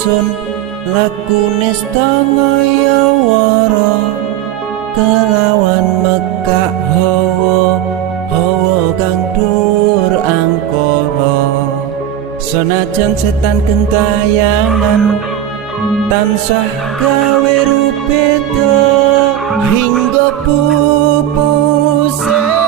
ingsun laku nestanga ya wara kelawan mekak hawa kang dur angkara senajan setan gentayangan tansah gawe rupeda hingga pupuse